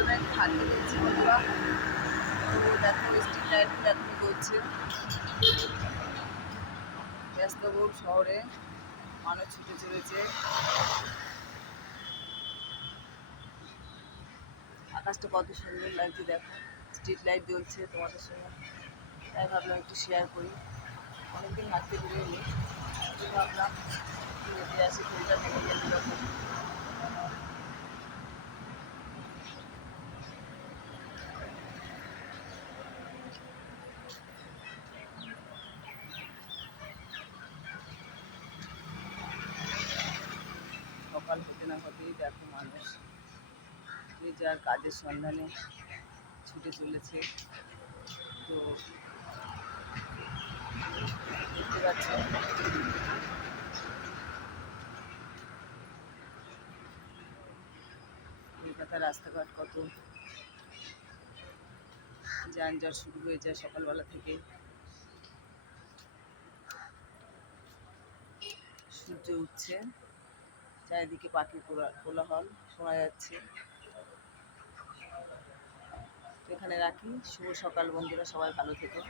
সকালবেলা একটু হাঁটতে গেছি বন্ধুরা। তো দেখো স্ট্রিট লাইটগুলো এখনই জ্বলছে। ব্যস্তবহুল শহরে মানুষ ছুটে চলেছে। আকাশটা কত সুন্দর লাগছে দেখো, স্ট্রিট লাইট জ্বলছে তোমাদের সঙ্গে, তাই ভাবলাম একটু শেয়ার করি। অনেকদিন হাঁটতে বেরোয়নি, ভাবলাম হেঁটে আসি, ফেরিটা ভেঙে গেল তখন। সকাল হতে না হতেই দেখো মানুষ যে যার কাজের সন্ধানে ছুটে চলেছে। তো দেখতে পাচ্ছ কলকাতার রাস্তাঘাট কত যানজট শুরু হয়ে যায় সকালবেলা থেকে। সূর্য উঠছে, চারিদিকে পাখির কোলাহল শোনা যাচ্ছে। এখানে রাখি। শুভ সকাল বন্ধুরা, সবাই ভালো থেকো।